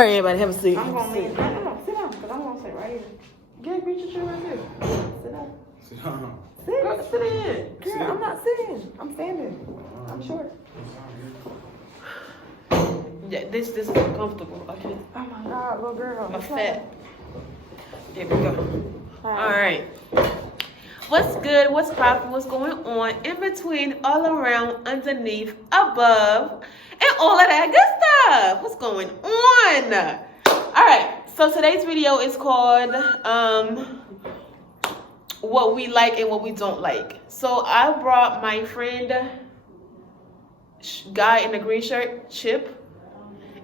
right, everybody, have a seat. I'm gonna leave. No, sit down, because I'm gonna sit right here. Get reach your chair right here. Sit down. Sit down. Sit. Girl, sit in. Girl, I'm not sitting. I'm standing. I'm short. Yeah, this is uncomfortable. Okay. Oh my God, little girl. My fat. There we go. All right. What's good? What's poppin'? What's going on? In between, all around, underneath, above, and all of that good stuff. What's going on? All right. So today's video is called what we like and what we don't like. So I brought my friend, guy in the green shirt, Chip,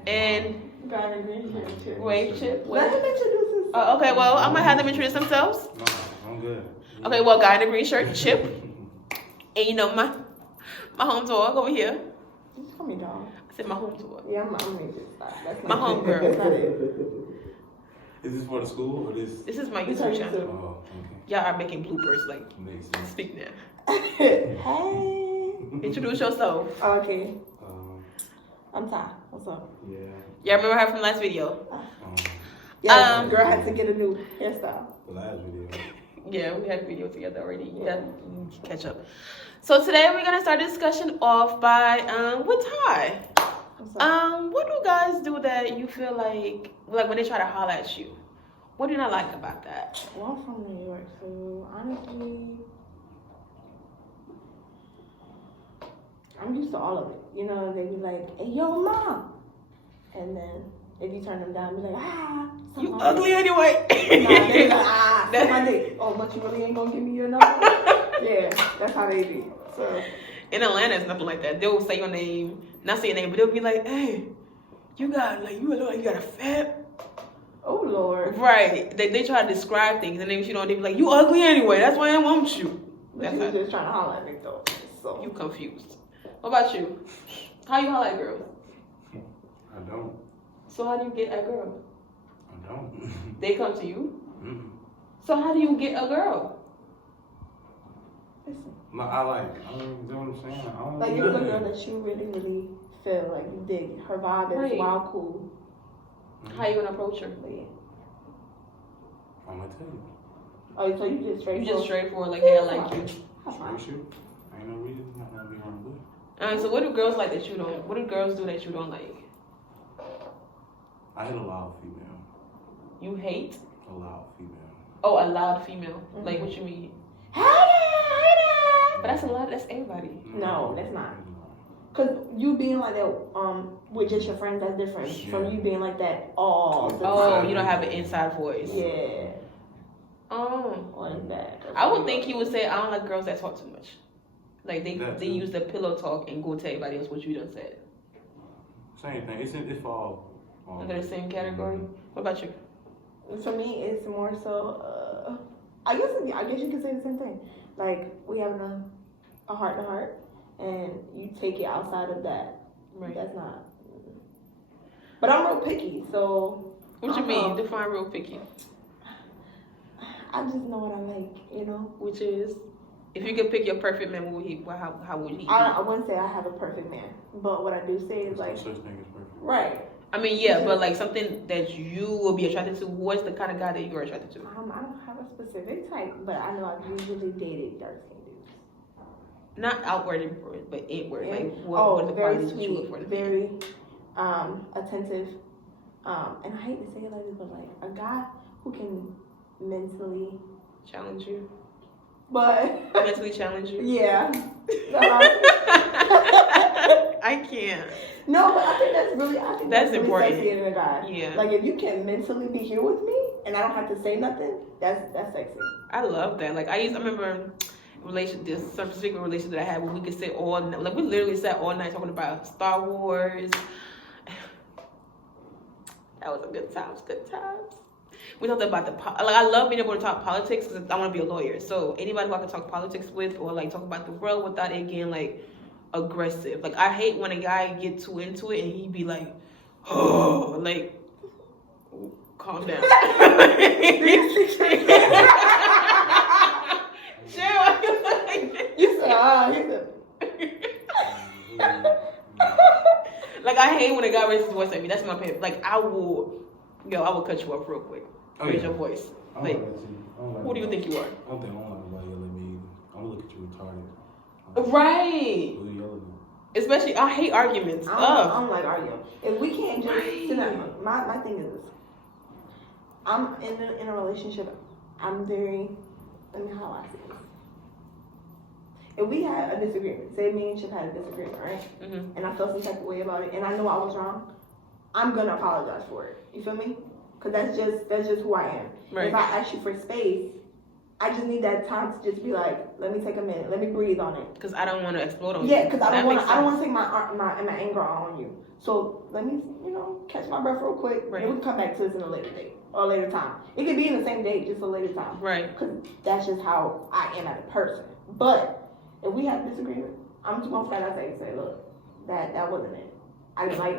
and Got a green shirt too. wait, Chip. Let him introduce himself. Okay, well, I'm gonna have them introduce themselves. No, I'm good. Okay, well, guy in the green shirt, Chip, and you know my home dog over here. Just call me dog. I said my home dog. Yeah, I'm gonna just stop. That's My not home it. girl. That's not it. Is this for the school or this? This is my This how YouTube you channel. do. Oh, Y'all are making bloopers. Like, okay. Makes sense. speak now. Hey. Introduce yourself. Okay. Um, I'm Ty. What's up? yeah. Y'all remember her from last video? Yeah, the girl had to get a new hairstyle. The last video. Yeah, we had a video together already. Yeah, catch up. So today we're gonna start the discussion off by with Ty. What's up? What do guys do that you feel like when they try to holler at you? What do you not like about that? Well, I'm from New York, so honestly, I'm used to all of it. You know, they be like, "Hey, yo, mom," and then if you turn them down, be like, "Ah, suck You my ugly dick." anyway. Nah, they be like, "Ah, suck my dick." Oh, but you really ain't gonna give me your number? Yeah, that's how they be. So In Atlanta, it's nothing like that. They'll say your name, not say your name, but they'll be like, "Hey, you look like you got a fat." oh Lord, Right. They try to describe things, and then if you don't, they be like, "You ugly anyway. That's why I want you." but That's you how was just trying to holler at me though. So you confused. What about you? How you holler at girls? I don't. So how do you get a girl? I don't. They come to you. Mm-mm. So how do you get a girl? listen, No, I don't know what I'm saying. I don't like do you're the nothing. girl that you really feel like you dig. Her vibe is Right. wild, cool. How you gonna approach her? But yeah. I'm gonna tell you. Oh, so you just straight? You just straightforward, like, "Hey, I like you." That's fine. Straight shoot. Ain't no reason not gonna be on the bush. So what do girls like that you don't? What do girls do that you don't like? I hit a loud female. You hate? A loud female. Oh, a loud female. Like, what you mean? Hey there. But that's a lot. That's everybody. No, that's not. Cause you being like that, with just your friends, that's different from you being like that all the Oh, time. you don't have an inside voice. Yeah, Oh. like that. I would think you would say, "I don't like girls that talk too much." Like That they too. use the pillow talk and go tell everybody else what you done said. Same thing. It's all. Under the same category. What about you? For me, it's more so. I guess you could say the same thing. Like we having a heart to heart, and you take it outside of that. Right. That's not. But I'm real picky, so. What you I don't mean? know. Define real picky. I just know what I like, you know. Which is, if you could pick your perfect man, what would he? How would he? Be? I wouldn't say I have a perfect man, but what I do say is like, Such thing as perfect. right. I mean, yeah, but like something that you will be attracted to. What's the kind of guy that you're attracted to? I don't have a specific type, but I know I've usually dated dark skinned dudes. Not outward, but inward. Yeah. Like what are the very qualities that you look sweet, for? in a man? very attentive, and I hate to say it like this, but like a guy who can mentally, Challenge you. but Mentally challenge you. yeah. I can't. No, but I think that's really important. sexy in a guy. Yeah. Like if you can mentally be here with me and I don't have to say nothing, that's sexy. I love that. Like I remember this some particular relationship that I had where we could sit all night. Like we literally sat all night talking about Star Wars. That was a good times. Good times. We talked about I love being able to talk politics because I want to be a lawyer. So anybody who I can talk politics with or like talk about the world without it getting like aggressive. Like I hate when a guy get too into it and he be like, oh, like calm down. You said, Like I hate when a guy raises his voice at me, that's my opinion. Like, I will cut you up real quick. Oh, Raise yeah. your voice. I Like, don't like that too. I don't like who do you nobody- think you are? I don't think I don't like nobody yelling at me either. I'm gonna look at you retarded. Right. Who you yelling Especially, I hate arguments. I don't like arguing. If we can't just Right. sit down, my thing is this. I'm in a relationship. I'm very, let me how I say this. If we had a disagreement, say me and Chip had a disagreement, right? Mm-hmm. And I felt some type of way about it, and I know I was wrong, I'm gonna apologize for it. You feel me? Cause that's just who I am. Right. If I ask you for space, I just need that time to just be like, let me take a minute, let me breathe on it. Because I don't want to explode on you. Yeah, because I That don't want makes to. I don't sense. want to take my anger on you. So let me, catch my breath real quick. Right. Then we can come back to this in a later date or a later time. It could be in the same day, just a later time. Right. Because that's just how I am as a person. But if we have a disagreement, I'm just gonna flat out say, look, that wasn't it. I didn't like.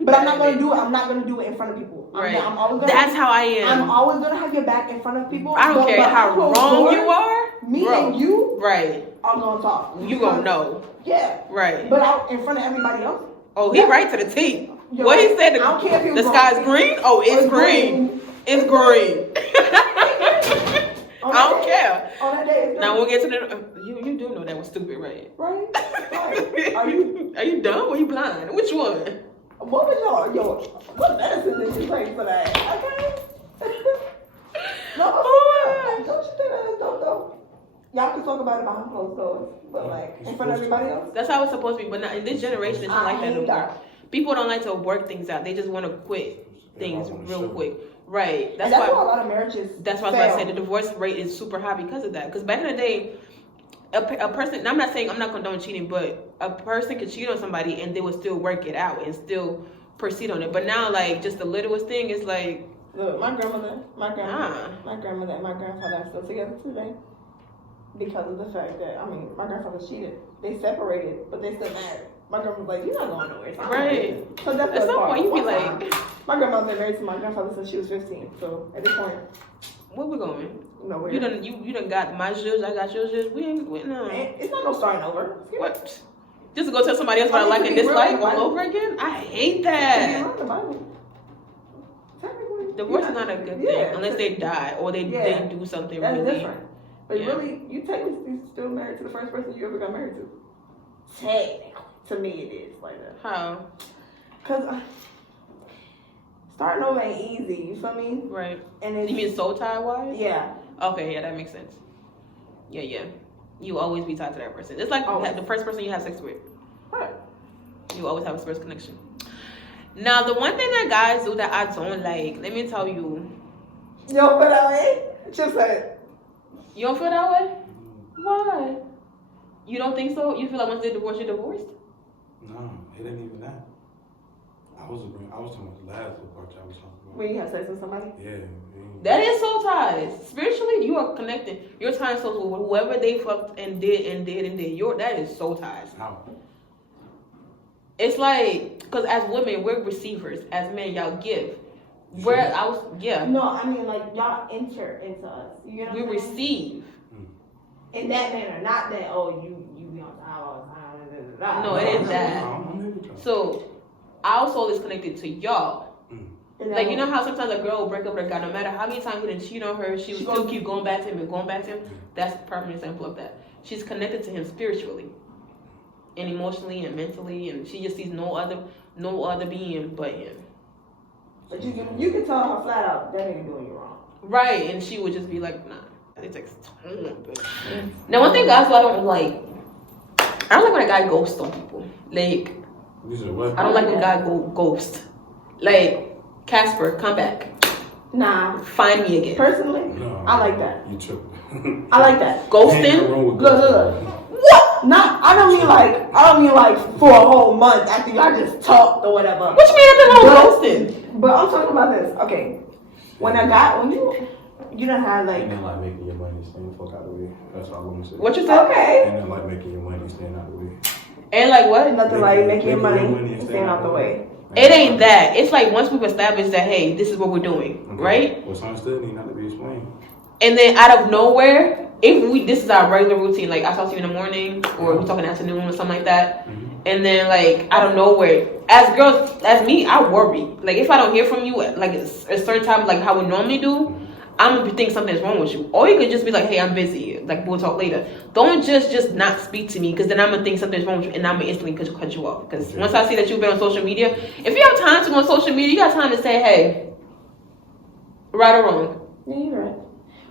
But I'm not gonna do it. I'm not gonna do it in front of people. Right. I'm always gonna. That's how I am. I'm always gonna have your back in front of people. I don't but care how behind closed wrong doors, you are. Me Bro. and you Right. are gonna talk. You gonna know. Yeah. Right. But out in front of everybody else. Oh, he right to the T. Yo, What he said? I don't care if he The was sky's wrong. green? Oh, it's green. It's green. On I that don't day- care. On that day, it's Now not- we'll get to the. You do know that was stupid, right? right? Right. Are you? Are you dumb or you blind? Which one? What was what medicine did you take for that? Okay. No, Oh, don't you think that is dope though? Y'all can talk about it behind closed doors, but like in front of everybody else. That's how it's supposed to be, but not in this generation. It's not like that no more. People don't like to work things out. They just want to quit things real quick. Right. That's why a lot of marriages. That's why I said the divorce rate is super high because of that. Because back in the day, a person, and I'm not saying I'm not condoning cheating, but a person could cheat on somebody and they would still work it out and still proceed on it. But now, like, just the littlest thing is like, Look, my grandmother, my grandfather, are still together today because of the fact that my grandfather cheated. They separated, but they still married. My grandma was like, "You're not going nowhere." So I'm right. like, so that's At some point, you be One like, time, my grandmother been married to my grandfather since she was 15. So at this point, where we going? nowhere. You done got my judge, I got your judge. We no. It's not no starting over. What? Just to go tell somebody else what I like and dislike all over again? I hate that. Divorce is not a good thing unless they die or they do something That's really. different. But really, you technically still married to the first person you ever got married to. Technically, to me it is like that. How? Cause starting over ain't easy. You feel me? Right. And it's, You mean soul tie wise? yeah. Okay, yeah, that makes sense. Yeah. You always be tied to that person. It's like the first person you have sex with. Right. You always have a first connection. Now, the one thing that guys do that I don't like, let me tell you. You don't feel that way? Just like, You don't feel that way? Why? You don't think so? You feel like once they divorce, you're divorced? No, it ain't even that. I was talking about the last part I was talking about. when you have sex with somebody? Yeah. That is soul ties. Spiritually, you are connecting. You're tying souls with whoever they fucked and did. That is soul ties. How? It's like, because as women, we're receivers. As men, y'all give. No, I mean like y'all enter into us. You know We what I'm saying? receive. In that manner, not that you be on time all the time. No, it is that. I'm here with y'all. So, our soul is connected to y'all. Like, you know how sometimes a girl will break up with a guy, no matter how many times he didn't cheat on her, she would still keep going back to him and going back to him? That's a perfect example of that. She's connected to him spiritually and emotionally and mentally, and she just sees no other being but him. But you can tell her flat out that nigga doing you wrong. Right, and she would just be like, nah. It takes time. Now, one thing guys who I don't like when a guy ghosts on people. Like, You said what? I don't like when a guy go ghost. Like, Casper, come back. Nah. Find me again. Personally, No, I like that. You tripping. I like that. Ghosting? Look. What? Not. I don't mean like for a whole month after y'all just talked or whatever. What you mean nothing wrong with ghosting? But I'm talking about this. Okay. When you don't have like. And then like making your money stand the fuck out of the way. That's all I'm gonna say. What you said? Okay. And then like making your money stand out of the way. And like what? Nothing like making your money and stand out the way. It ain't that. It's like once we've established that, hey, this is what we're doing, Okay. right? Well, something still need not to be explained. And then out of nowhere, this is our regular routine. Like I talk to you in the morning, or we talk in the afternoon, or something like that. Mm-hmm. And then like out of nowhere, as girls, as me, I worry. Like if I don't hear from you at like a certain time, like how we normally do, I'm gonna think something's wrong with you. Or you could just be like, hey, I'm busy. Like we'll talk later. Don't just not speak to me, because then I'm gonna think something's wrong with you, and I'm gonna instantly cut you off. Because once I see that you've been on social media, if you have time to go on social media, you got time to say, hey, right or wrong. Yeah, you're right.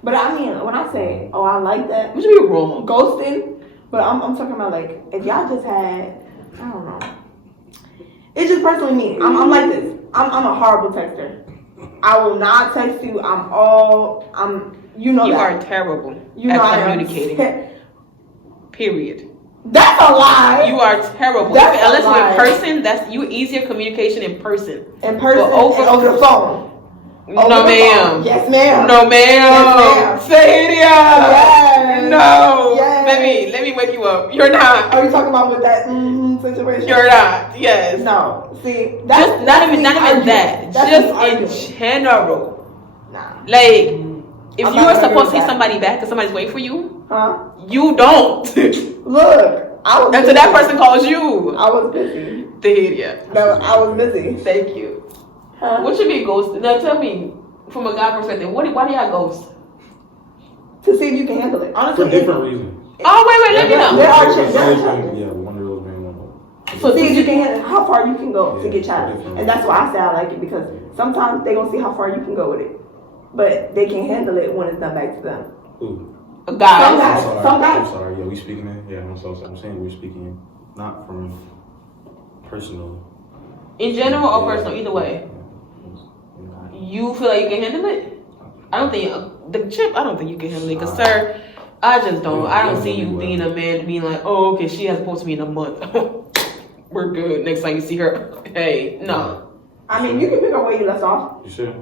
But I mean, when I say, oh, I like that, What you be wrong? ghosting, but I'm talking about like, if y'all just had, I don't know. It's just personally me. I'm like this. I'm a horrible texter. I will not text you. You know You that. are terrible You know at I am. communicating. Period. That's a lie. You are terrible. That's Unless a you're lie. in person, that's you easier communication in person. In person But over- and over the phone. Over No, the ma'am. phone. Yes, ma'am. No, ma'am. Yes, ma'am. Say it, yeah. Yes. No. Yes. Let me wake you up. You're not. Are you talking about with that situation? You're not. Yes. No. See, Just not even that. That's Just arguing. in general. Nah. Like, if I'm you not were gonna supposed to agree see with somebody back because somebody's waiting for you, Huh? you don't. Look, I was Until busy. that person calls you. I was busy. Yeah. No, I was busy. Thank you. Huh? What should be ghosted? Now tell me, from a guy perspective, why do y'all ghost? To see if you can handle it. Honestly, For different reasons. Oh, wait, let me There know. are There's children. always been, one of those being one of them. So see if you can handle how far you can go to Yeah, get child. different. And that's why I say I like it, because sometimes they gonna see how far you can go with it. But they can handle it when it's done back to them. Ooh. Guys. Some guys. I'm sorry. Some guys. I'm sorry. Yeah, we speaking in. Yeah, I'm so sorry. I'm saying we're speaking not from personal. In general or personal, either way. You feel like you can handle it? I don't think I don't think you can handle it. Cause sir, I just don't. I don't see you being a man being like, oh, okay, she hasn't posted me in a month. We're good. Next time you see her, hey, no. I mean, you can pick up where you left off. You sure?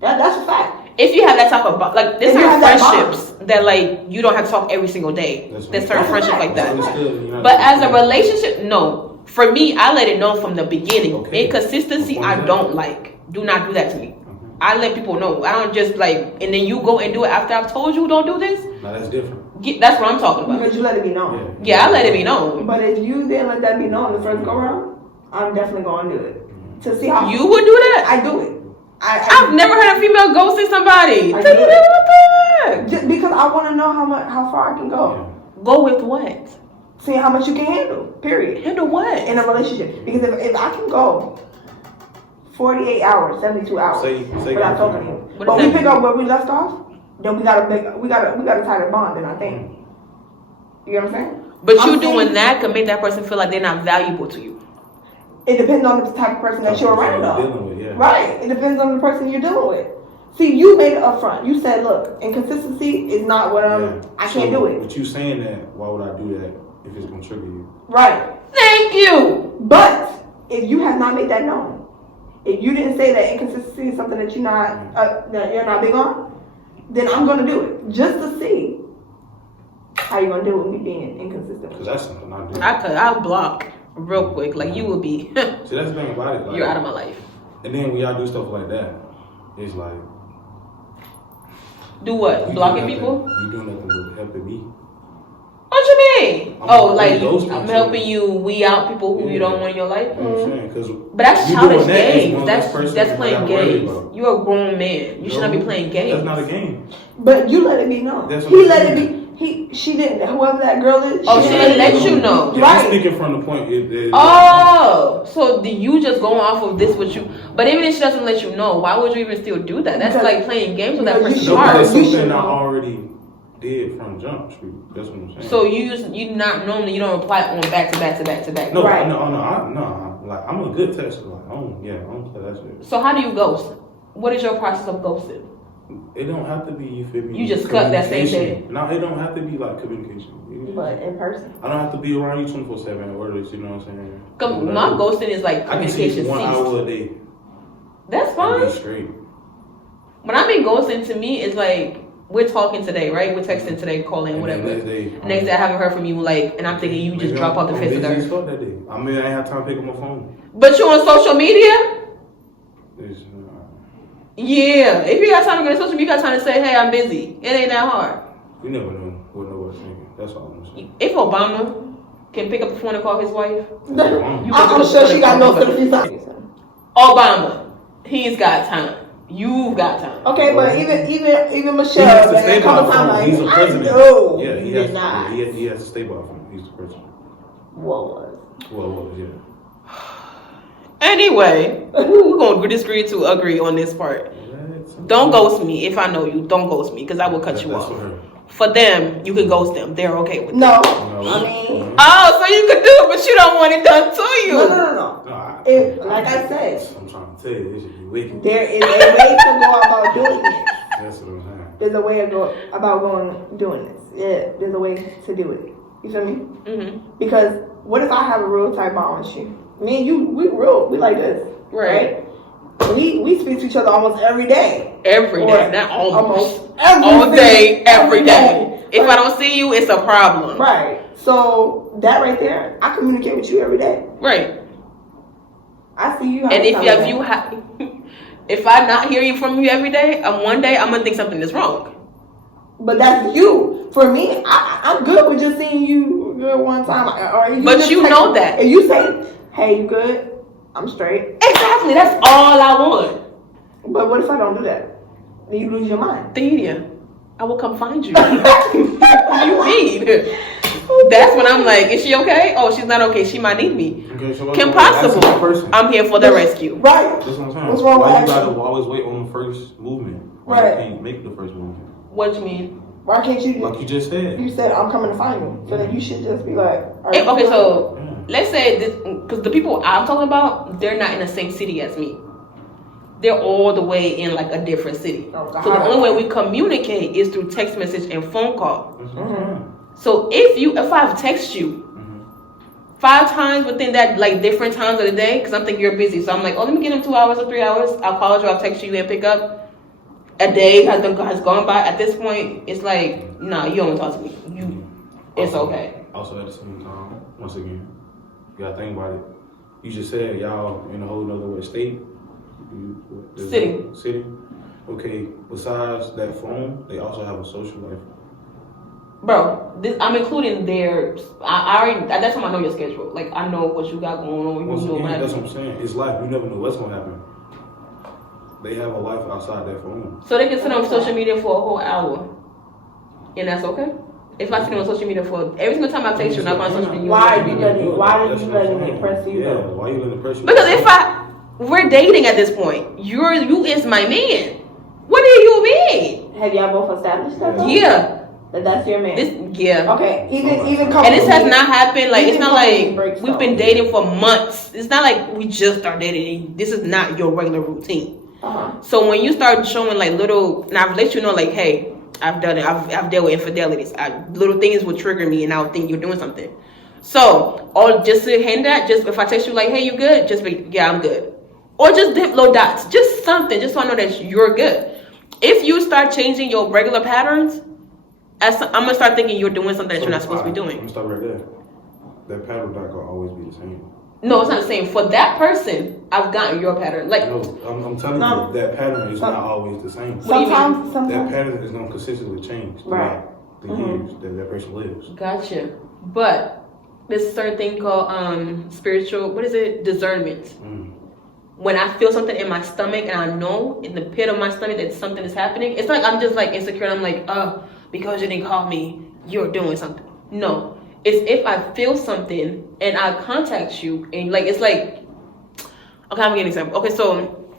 That's a fact. If you have that type of like, there's If you certain have that bond. friendships that like you don't have to talk every single day. That's There's right. certain That's friendships right. like that. Understood, you know. But as a relationship, no. For me, I let it know from the beginning. Okay. Inconsistency, Why is I that? don't like. Do not do that to me. I let people know. I don't just like, and then you go and do it after I've told you don't do this. No, that's different. That's what I'm talking about. Because you let it be known. Yeah, I let it be known. But if you didn't let that be known the first go round, I'm definitely gonna do it. To see how You would do that? I do it. I've never heard a female ghosting somebody. I What do it. the heck? Just because I want to know how far I can go. Go with what? See how much you can handle. Period. Handle what? In a relationship, because if I can go 48 hours, 72 hours Say without talking to you, What but does we that pick mean? up where we left off, then we gotta tie the bond. Then I think. You know what I'm saying? But I'm you doing saying- that could make that person feel like they're not valuable to you. It depends on the type of person that you're around. though. Dealing with, yeah. Right. It depends on the person you're dealing with. See, you made it upfront. You said, look, inconsistency is not what I can't do it. But you saying that, why would I do that if it's gonna trigger you? Right. Thank you. But if you have not made that known, if you didn't say that inconsistency is something that that you're not big on, then I'm gonna do it just to see how you're gonna deal with me being inconsistent. Because that's something I do. I'll block real quick. Like you will be. See, that's the thing about it. Like, You're out of my life. And then when y'all do stuff like that, it's like Do what? you Blocking do nothing- people? You do nothing but helping me. What you mean? I'm Oh, not like really those I'm people. helping you weed out people who you Yeah. don't want in your life. You know what I'm saying? Because But that's you childish doing that is games. one less person That's you playing gotta worry games. about. You're a grown man. You should not be playing games. That's not a game. But you let it be known. That's He what I'm let it saying. be. She didn't. Whoever that girl is. Oh, she didn't let you know. Yeah, Right. I'm speaking from the point. Oh, so do you just go off of this what you? But even if she doesn't let you know, why would you even still do that? That's Because- like playing games with that because you person's should- heart. That's You something should I know. already did from Jump Street. That's what I'm saying. So you not normally you don't reply on back to back to back to back. no, Right. no. Like I'm a good texter. Like I don't play that shit. So how do you ghost? What is your process of ghosting? It don't have to be. You feel me? You just cut that same communication. day. No, it don't have to be like communication. But in person. I don't have to be around you 24/7 or this. You know what I'm saying? Cause my ghosting is like I can see communication you 1 ceased. hour a day. That's I'll be fine. straight. When I mean ghosting, to me is like we're talking today, right? We're texting today, calling, And whatever. then Next day, Next day, I haven't heard from you, like, and I'm thinking you just maybe drop off the I'm face of the busy as earth. fuck that day. I mean, I ain't have time to pick up my phone. But you on social media? It's, Yeah. If you got time to go to social media, you got time to say, hey, I'm busy. It ain't that hard. you never know what nobody's thinking. That's all I'm saying. If Obama can pick up the phone and call his wife? I'm sure she got no sympathy. Obama, he's got time. You've got time. Okay, but even He Michelle, has to like, stay a couple by times, phone. like, He's the president. I know. Yeah, he he has did not. he has to stay by phone. He's the president. What? Well, yeah. Anyway, we're going to disagree to agree on this part. Don't ghost me if I know you. Don't ghost me because I will cut you That's off. for her. For them, you can ghost them. They're okay with it. No, No. I mean, Oh, so you could do it, but you don't want it done to you. no. No, Like I said, I'm trying to tell you, this should be wicked. there is a way to go about doing it. That's what I'm saying. There's a way about doing this. Yeah, there's a way to do it. You feel me? Mm-hmm. Because what if I have a real tight bond with you? Me and you, we like this, Right. We speak to each other almost every day. Every day, Or not almost. every All day, single- every day. If Right. I don't see you, it's a problem. Right. So that right there, I communicate with you every day. Right. I see you. And if you have, if I not hear you from you every day, one day I'm gonna think something is wrong. But that's you. For me, I'm good with just seeing you good one time. Or But just you text know me. that. If you say, "Hey, you good?" I'm straight. Exactly. That's all I want. But what if I don't do that? Then you lose your mind. Thedia, I will come find you. You need. That's when I'm like, is she okay? Oh, she's not okay. She might need me. Okay, so Kim that's the Possible. person. I'm here for the rescue. Right. That's what I'm saying. What's wrong with Why you that? gotta always wait on the first movement? Why Right. you can't make the first movement? What you mean? Why can't you? Like you just said. You said I'm coming to find you, so then you should just be like, all Eh, right, okay, so Yeah. let's say this, because the people I'm talking about, they're not in the same city as me. They're all the way in like a different city. Oh, So the only way we communicate is through text message and phone call. That's what I'm saying. So if I text you 5 times within that like different times of the day, because I'm thinking you're busy, so I'm like, oh, let me get him 2 hours or 3 hours. I'll call you, I'll text you and pick up. A day has gone by. At this point, it's like, nah, you don't want to talk to me. It's okay. Also, at the same time, once again, you gotta think about it. You just said y'all in a whole nother state. City. Okay. Besides that phone, they also have a social life. Bro, I'm including their. I already at that time I know your schedule. Like I know what you got going on. Once You know again, what I that's do. what I'm saying. It's life. You never know what's gonna happen. They have a life outside that phone. So they can sit on social media for a whole hour, and that's okay. If I sit on social media for every single time I text you, and I'm on social media. Why you're are you on social media. Why did That's you what I'm let saying. it press you? Yeah, though? why you letting the pressure? Because we're dating at this point. You is my man. What do you mean? Have y'all both established that? though? Yeah. That's your man. Yeah. Okay, even And this has not happened. Like it's Even not couples like breaks we've been dating for months. It's not like we just started dating. This is not your regular routine. Uh-huh. So when you start showing like little, and I've let you know like, hey, I've done it. I've dealt with infidelities. Little things will trigger me, and I'll think you're doing something. So, all just to hand that, just if I text you like, hey, you good? Just be, yeah, I'm good. Or just dip low dots, just something, just so I know that you're good. If you start changing your regular patterns, I'm gonna start thinking you're doing something that you're not supposed to be I'm doing. gonna stop right there. That pattern not gonna always be the same. No, it's not the same. For that person, I've gotten your pattern. Like, No, I'm telling No. you, that pattern is not always the same. What do you mean? Sometimes, That sometimes. pattern is gonna consistently change Right. throughout the years that person lives. gotcha. But there's a certain thing called spiritual. What is it? Discernment. When I feel something in my stomach and I know in the pit of my stomach that something is happening, it's like I'm just like insecure and I'm like, because you didn't call me, you're doing something. No. It's if I feel something and I contact you and like, it's like, okay, I'm gonna give an example. Okay, so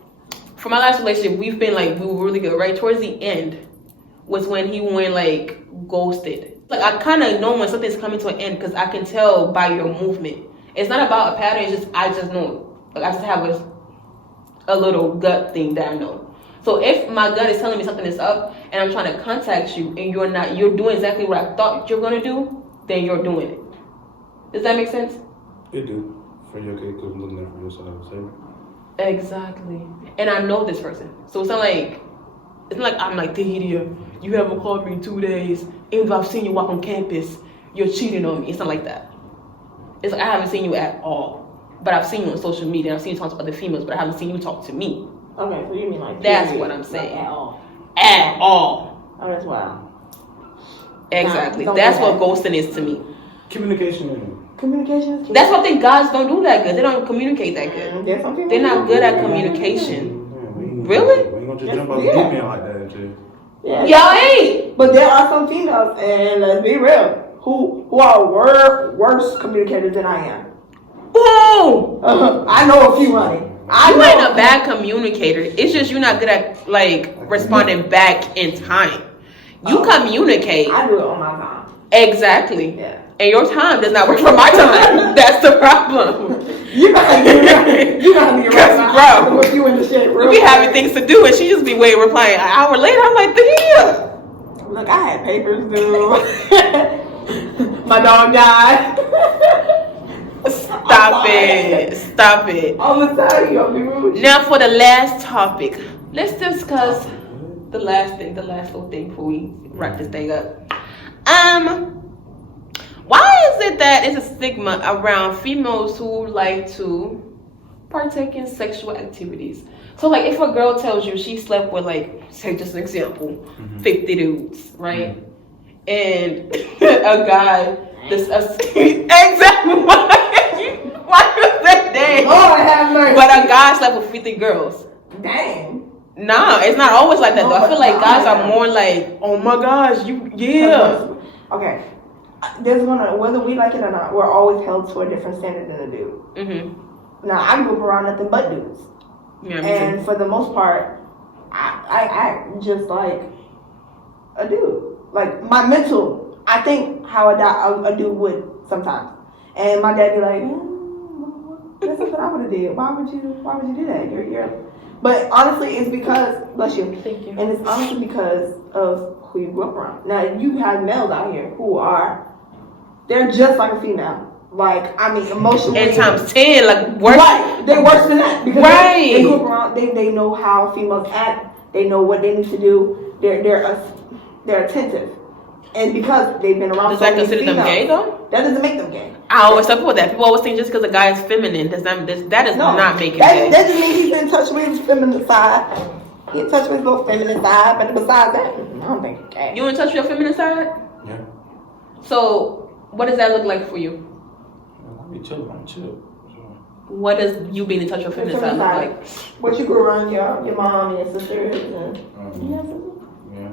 for my last relationship, we were really good, right? Towards the end was when he went like ghosted. Like I kind of know when something's coming to an end because I can tell by your movement. It's not about a pattern, it's just, I just know. Like I just have a little gut thing that I know. So if my gut is telling me something is up and I'm trying to contact you and you're doing exactly what I thought you're gonna do, then you're doing it. Does that make sense? It do. For your case, because I'm looking at it from your side of the table. Exactly. And I know this person. So it's not like I'm like, Tahidia, you haven't called me in 2 days. Even though I've seen you walk on campus, you're cheating on me. It's not like that. It's like I haven't seen you at all. But I've seen you on social media. I've seen you talk to other females, but I haven't seen you talk to me. Okay, so you mean like That's period, what I'm saying. Like at all. At all. Oh, that's wild. Exactly. Don't That's do what that. ghosting is to me. Communication Communication is key. That's why I think guys don't do that good. They don't communicate that good. There's some people They're not good at Yeah, communication. we ain't- Really? We ain't gonna just Yes, jump out yeah. the deep end like that and shit. Yeah. Y'all ain't. But there are some females, and let's be real, who are worse communicators than I am. Whoa! I know a few, honey. I You know ain't a bad communicator. It's just you're not good at like responding back in time. You communicate. I do it on my time. Exactly. Yeah. And your time does not work for my time. That's the problem. You gotta get you gotta get right now. Bro. Put you in the shit. We be having things to do and she just be waiting replying an hour later. I'm like, damn. Look, I had papers due. My dog died. Stop it. Stop it. All the time, you'll be rude. Now for the last topic. Let's discuss the last little thing before we wrap this thing up. Why is it that it's a stigma around females who like to partake in sexual activities? So like if a girl tells you she slept with like, say just an example, 50 dudes, right? And a guy exactly why you say that? Lord have mercy. But a guy slept with 50 girls. Dang. Nah, it's not always like that though. I feel like guys are No. more like, oh my gosh, yeah. Okay. There's gonna, whether we like it or not, we're always held to a different standard than a dude. Mm-hmm. Now, I grew up around nothing but dudes. Yeah, me And for the most part, I act just like a dude. Like, my mental, I think how a dude would sometimes. And my dad be like, that's what I would have did. Why would you do that? You're But honestly, it's because, bless you. Thank you. And it's honestly because of who you grew up around. Now, you have males out here who are, they're just like a female. Like, I mean, emotionally. And times 10, like worse. Right. They're worse than that. Because Right. they grew up around, they know how females act. They know what they need to do. They're attentive. And because they've been around Does so that many consider them females, gay though? that doesn't make them gay. I always support that. People always think just because a guy is feminine, that does not make him gay. That just means he's in touch with his feminine side. He's in touch with his little feminine side. But besides that, I don't think he's gay. You in touch with your feminine side? Yeah. So what does that look like for you? I be chill. I'm chill. So, What does you being in touch with your feminine side look like? What you grew around your mom and your sisters and yeah.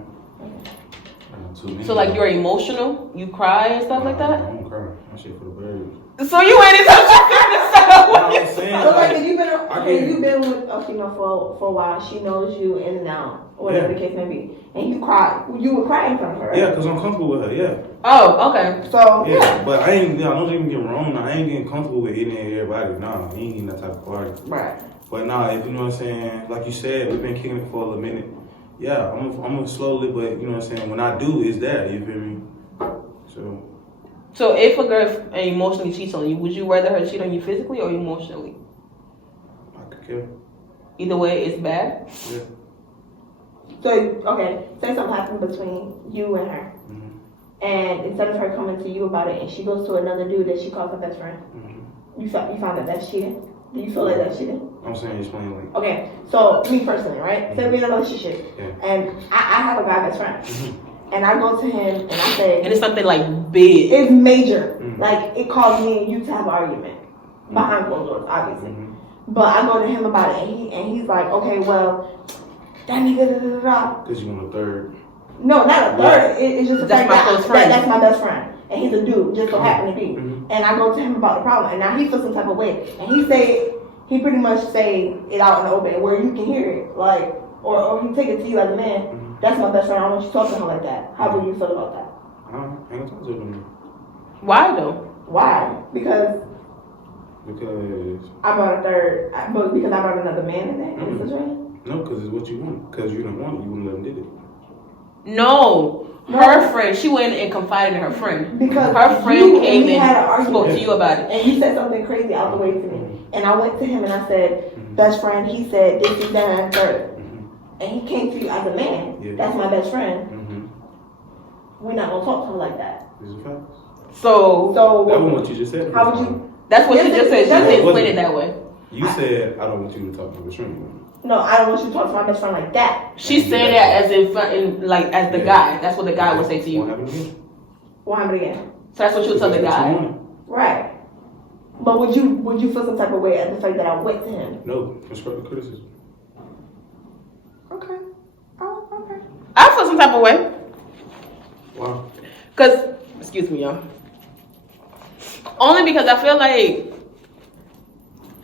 Too many. So like you're emotional, you cry and stuff like I that. don't cry. That shit for the birds. So you ain't in touch with your feminine side. What you I'm saying, So like like, if you've been I okay, can- you've been with a female for a while, she knows you in and out, or whatever Yeah. the case may be, and you cry, you would cry in front of her. yeah, cause I'm comfortable with her. Yeah. Oh, okay. So Yeah, but I ain't. Yeah, don't even get me wrong. I ain't getting comfortable with eating everybody. Nah, I ain't eating that type of party. Right. But nah, if you know what I'm saying, like you said, we've been kicking it for a little minute. Yeah, I'm gonna slowly, but you know what I'm saying. When I do, it's there. You feel me? So if a girl emotionally cheats on you, would you rather her cheat on you physically or emotionally? I could care. Either way, it's bad. Yeah. So okay, say something happened between you and her, Mm-hmm. and instead of her coming to you about it, and she goes to another dude that she calls her best friend, Mm-hmm. you found that that's cheating. Do you feel like that's cheating? I'm saying explain like. Okay, so me personally, right? Say we're in a relationship, Yeah. and I have a guy best friend, Mm-hmm. and I go to him and I say, And it's something like big. it's major. Mhm. Like it caused me and you to have an argument behind closed doors, obviously. Mm-hmm. But I go to him about it, and he's like, okay, well, that nigga, da, da, da, da. Cause you want a third. No, not a third. It's just the That's fact my that, close friend. that's my best friend, and he's a dude, just so happened to be. Mm-hmm. And I go to him about the problem, and now he feels some type of way, and he pretty much say it out in the open where you can hear it, like, or he take it to you as a man. Mm-hmm. That's my best friend. I don't want you talking to her like that. How would you feel about that? I ain't gonna talk to them Why though? Why? Because because I brought a third, but because I brought another man in that Mhm. situation. no, cause it's what you want. Cause you don't want it, you wouldn't let them did it. No. Her friend, she went and confided in her friend. Because Her you friend and came me had an and argument. spoke to you about it. And you said something crazy out the way to me. And I went to him and I said, Mhm. best friend, he said this is that and third. Mm-hmm. And he came to you as a man. Yeah. That's my best friend. Mm-hmm. We're not gonna talk to him like that. These are facts. So That was So what you just said. how would you? that's what she just said. She That's didn't what- explain it that way. You said I don't want you to talk to the shrimp. No, I don't want you to talk to my best friend like that. She said that as like as the guy. That's what the guy would say to What you. happened again? What happened again? So that's what you would tell the What you guy. wanted. Right. But would you feel some type of way at the fact that I went to him? No, constructive criticism. Okay. Oh, okay. I feel some type of way. Wow. Cause, excuse me, y'all. Only because I feel like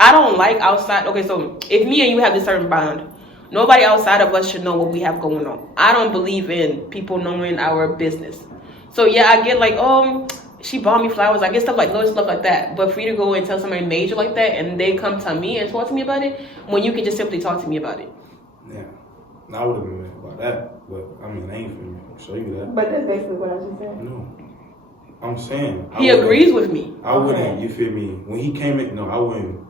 I don't like outside. Okay, so if me and you have this certain bond, nobody outside of us should know what we have going on. I don't believe in people knowing our business. So yeah, I get like, she bought me flowers. I get stuff like little stuff like that. But for you to go and tell somebody major like that, and they come to me and talk to me about it, when you can just simply talk to me about it. Yeah. No, I would have been mad about that, but I mean, I ain't finna show you that. But that's basically what I just said. No. I'm saying. He agrees with me. I wouldn't, you feel me? When he came in, no, I wouldn't.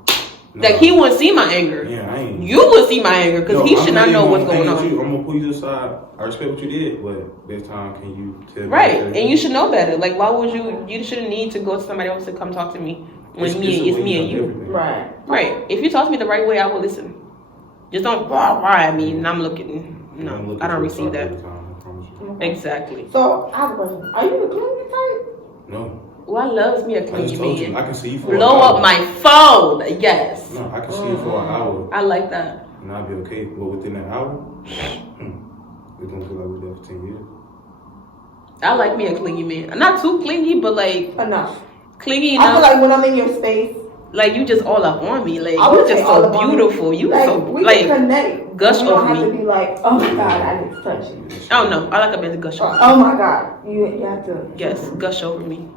No. Like, he wouldn't see my anger. Yeah, I ain't. You would see my anger, because he should not know what's going on. I'm gonna pull you to the side. I respect what you did, but this time, can you tell me? Right, and you should know better. Like, why would you shouldn't need to go to somebody else to come talk to me when it's me and you. Everything. Right. Right. If you talk to me the right way, I will listen. Just don't why at me and I'm looking. No, I don't receive that. Every time, I promise you. Okay. Exactly. So I have a question. Are you the clingy type? No. Well, loves me a I clingy just told you, man. I can see you for Blow an hour. up my phone. Yes. No, I can see you for an hour, I like that. and I'll be okay. But within that hour, it's gonna feel like we're there for 10 years. I like me a clingy man. Not too clingy, but like Enough. clingy I feel enough. like when I'm in your space, Like you just all up on me. Like I you would say just all so up on beautiful. me. You like, so we like can connect. gush You don't over have me. to be like, oh my god, I need to touch you. I don't know. I like a man to gush over. Oh my god, you have to. Yes, gush over me.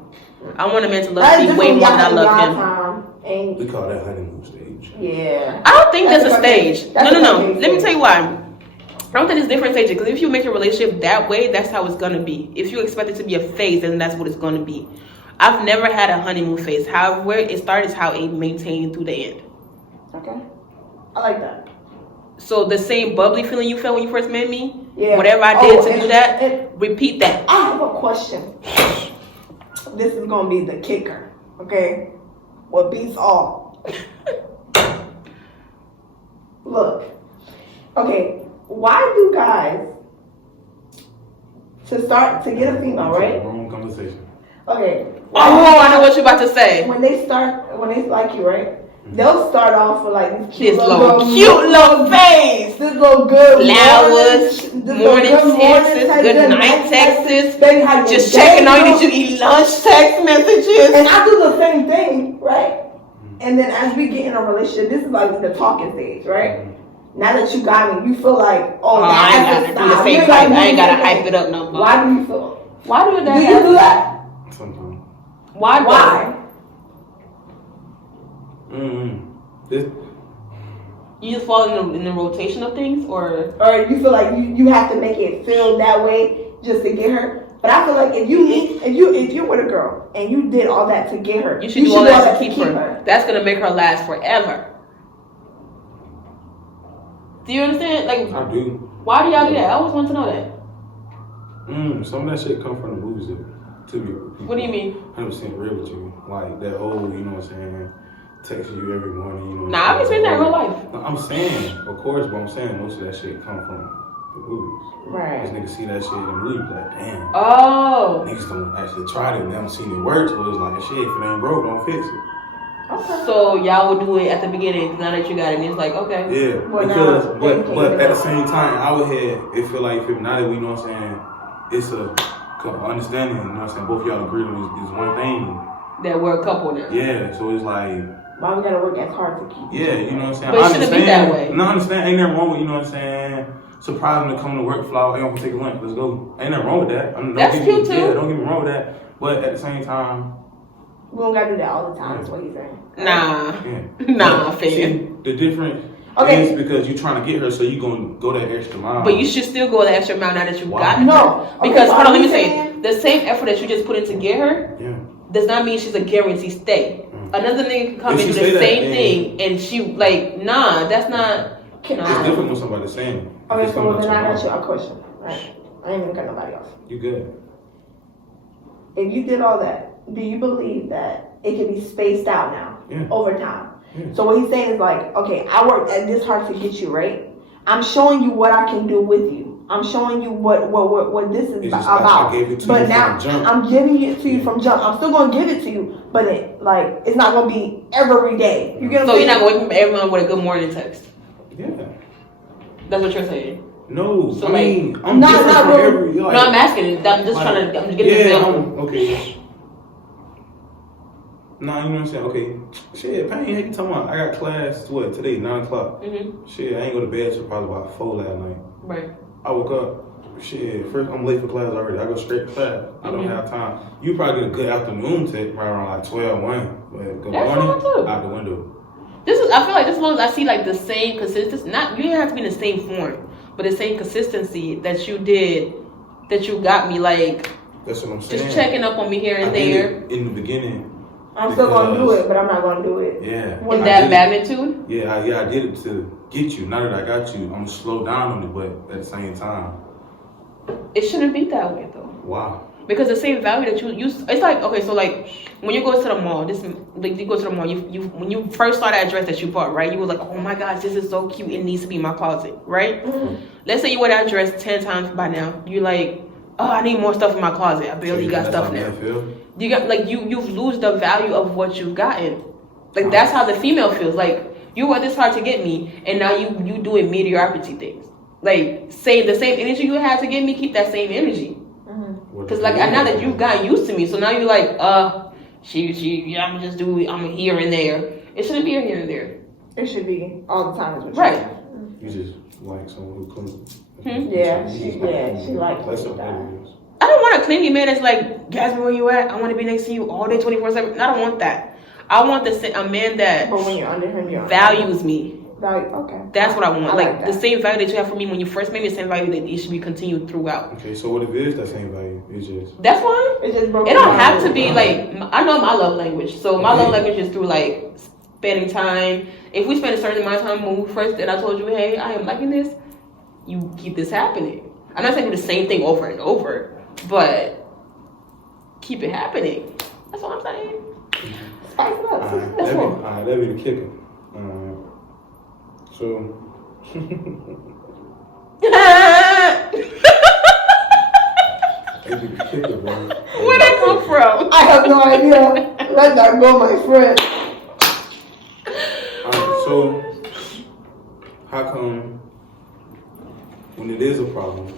I want a man to love That's me just way when more y'all than I have love y'all him. time, and We call that honeymoon stage. yeah. I don't think That's there's a a fucking- stage. that's No. a fucking Let me stage. tell you why. I don't think there's different stages. Because if you make a relationship that way, that's how it's gonna be. If you expect it to be a phase, then that's what it's gonna be. I've never had a honeymoon phase. However, where it started is how it maintained through the end. Okay. I like that. So the same bubbly feeling you felt when you first met me, Yeah. whatever I did to and- do that, and repeat that. I have a question. This is gonna be the kicker. Okay. What beats all? Look. Okay. Why do guys to get a female, right? Wrong conversation. Okay. Oh, I know what you're about to say. When they like you, right? They'll start off with like this This little little cute little face. this little good Flowers, morning texts, text, good night texts, baby, how you just day checking on you. going? Did you eat lunch? Text messages. And I do the same thing, right? And then as we get in a relationship, this is like the talking stage, right? Now that you got me, you feel like, Oh, I ain't gotta do the same hype. I ain't gotta hype it up no more. Why do you feel? Why do that Do you happen? do that? Sometimes. Why? Why? This, You just fall in the rotation of things, or Or you feel like you have to make it feel that way just to get her? But I feel like if you're with a girl and you did all that to get her, you should do all that to keep her. That's gonna make her last forever. Do you understand? Like, I do. why do y'all do that? I always want to know that. Some of that shit come from the movies, to me. What do you mean? 100% real with you. Like that whole, you know what I'm saying, texting you every morning, you know. Nah, I've experienced that in real life. No, I'm saying, of course, but I'm saying most of that shit come from the movies. This Right. niggas see that shit in the movies, like, damn. Oh. Niggas don't actually try it and they don't see the words, but it's like, shit, if it ain't broke, don't fix it. Okay. So y'all would do it at the beginning. Now that you got it, and it's like, okay. Yeah, Well, because, now, but at the same time, our head, it feel like, now that we know what I'm saying, it's a understanding, you know what I'm saying, both y'all agree on is one thing. That we're a couple now. Yeah, so it's like, Why we gotta work as hard to keep? yeah, you know what I'm saying? But it I shouldn't be understand. that way. No, I understand. Ain't nothing wrong with, you know what I'm saying, surprising to come to work, fly, hey, I'm gonna take a lunch, let's go. Ain't nothing wrong with that. I mean, That's cute, too. Yeah, don't get me wrong with that. But at the same time, We don't gotta do that all the time. That's what he's saying. Nah. yeah. Nah, See, fam. the difference Okay. is because you're trying to get her, so you gonna go that extra mile. But you should still go the extra mile now that you Why? got her. No. Because, Okay, hold on, let me why say, you saying- the same effort that you just put in to get her Yeah. does not mean she's a guarantee stay. Another nigga can come If and she do the say that, same then- thing, and she, like, nah, that's not, Can It's nah. different when somebody's saying. Okay, It's so coming then out I your got you mouth. a question. Right. I ain't even got nobody else. You good. If you did all that, do you believe that it can be spaced out now Yeah. over time? Yeah. So what he's saying is like, okay, I worked at this hard to get you, right? I'm showing you what I can do with you. I'm showing you what this is It's just about. I gave it to But you now from jump. I'm giving it to you from jump. I'm still gonna give it to you, but it's not gonna be every day. You get what So I'm you're saying? not going to everyone with a good morning text. Yeah. That's what you're saying. No, So, I mean, I'm Not different from really. every. Like, No, I'm asking. I'm just trying to. I'm just getting this yeah, feel. okay. Nah, you know what I'm saying? Okay. Shit, Pain, hey, you talking about? I got class, what, today, 9 o'clock. Shit, I ain't go to bed till probably about 4 last night. Right. I woke up, shit, first, I'm late for class already. I go straight to class. I don't have time. You probably get a good afternoon text right around like 12, 1. But good That's morning, fine, too. out the window. This is. I feel like as long as I see like the same consistency, not you didn't have to be in the same form, but the same consistency that you did, that you got me like That's what I'm saying. just checking up on me here and I did there. it in the beginning. I'm still gonna do it, but I'm not gonna do it. Yeah. When In I that did it. magnitude. Yeah, I did it to get you. Now that I got you, I'm gonna slow down on it, but at the same time, It shouldn't be that way though. wow. Because the same value that you use, it's like, okay, so like when you go to the mall, you go to the mall, you when you first saw that dress that you bought, right? You was like, oh my gosh, this is so cute. It needs to be in my closet, right? Mm-hmm. Let's say you wear that dress 10 times by now. You like, oh, I need more stuff in my closet. I barely got That's stuff how now. men feel. You got like you lose the value of what you've gotten. Like that's how the female feels. Like you worked this hard to get me, and now you doing mediocrity things. Like saying the same energy you had to get me, keep that same energy. Cause like now that you've gotten used to me, so now you're like, yeah, I'm here and there. It shouldn't be a here and there. It should be all the time. Is what Right. you're saying. You just like someone who cleans. Yeah, she likes That's it. what that is. I don't want a clingy man that's like, Jasmine, where you at? I want to be next to you all day, 24/7. I don't want that. I want a man that But when you're under him, you're values me. Value, okay. That's what I want. I Like the that. same value that you have for me when you first made me, the same value that it should be continued throughout. Okay, so what if it is that same value? It's just That's fine. It's just broken It don't down. have to be like I know my love language. So my Okay. love language is through like spending time. If we spend a certain amount of time when we first and I told you, hey, I am liking this, you keep this happening. I'm not saying do the same thing over and over, but keep it happening. That's all I'm saying. Spice it up. That's all. alright, that'd be the kicker. So that'd be the kicker, bro. Where'd that come from? I have no idea. Let that go, my friend. Alright, so how come when it is a problem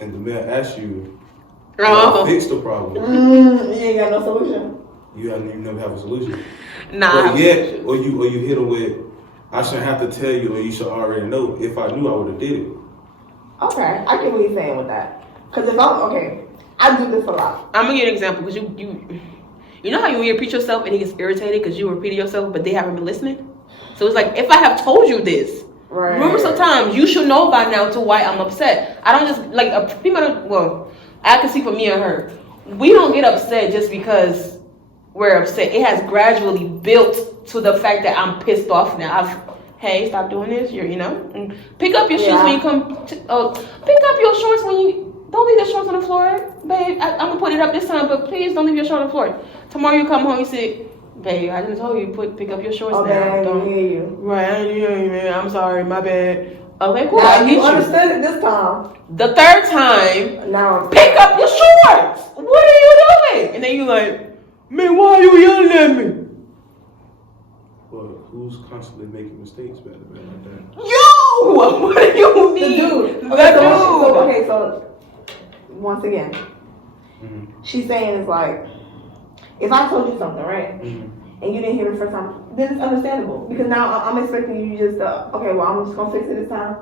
and the man asks you Oh. to fix the problem, You ain't got no solution. you never have a solution. Nah. Or you hit him with, I shouldn't have to tell you, or you should already know. If I knew, I would have did it. Okay, I get what you're saying with that. Because if I'm okay, I do this a lot. I'm gonna give you an example because you know how you repeat yourself and he gets irritated because you repeated yourself but they haven't been listening. So it's like if I have told you this, Right. remember sometimes you should know by now to why I'm upset. I don't just like a female. Well, I can see for me and her, we don't get upset just because we're upset. It has gradually built to the fact that I'm pissed off now. Hey, stop doing this. Pick up your shoes when you come. Pick up your shorts when you. Don't leave the shorts on the floor, babe. I'm gonna put it up this time, but please don't leave your shorts on the floor. Tomorrow you come home, you say, babe, I just told you pick up your shorts Oh, now. man, I Don't. didn't hear you. Right, I didn't hear you, man. I'm sorry, my bad. Okay, cool. Now I you get you. understand it this time. The third time, Now I'm pick up your shorts. What are you doing? And then you like, man, why are you yelling at me? But who's constantly making mistakes better like that? Yo, what do you the mean? dude. The Okay, dude. so once again, Mm-hmm. she's saying it's like, if I told you something, right, Mm-hmm. and you didn't hear it the first time, then it's understandable. Because now I'm expecting you just to, okay, well, I'm just going to fix it this time.